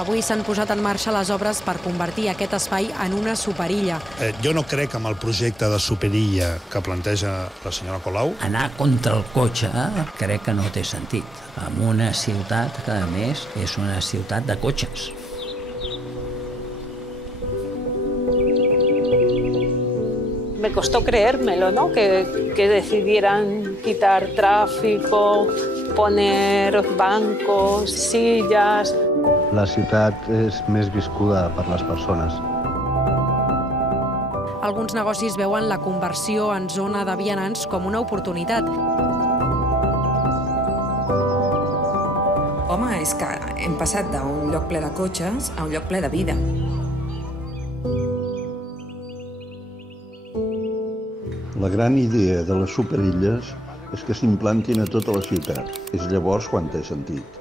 Avui s'han posat en marxa les obres per convertir aquest espai en una superilla. Jo no crec en el projecte de superilla que planteja la senyora Colau. Anar contra el cotxe crec que no té sentit. En una ciutat que, a més, és una ciutat de cotxes. Me costó creérmelo, ¿no? Que decidieran quitar tráfico, poner bancos, sillas. La ciutat és més viscuda per les persones. Alguns negocis veuen la conversió en zona de vianants com una oportunitat. Home, és que hem passat d'un lloc ple de cotxes a un lloc ple de vida. La gran idea de les superilles és que s'implantin a tota la ciutat. És llavors quan té sentit.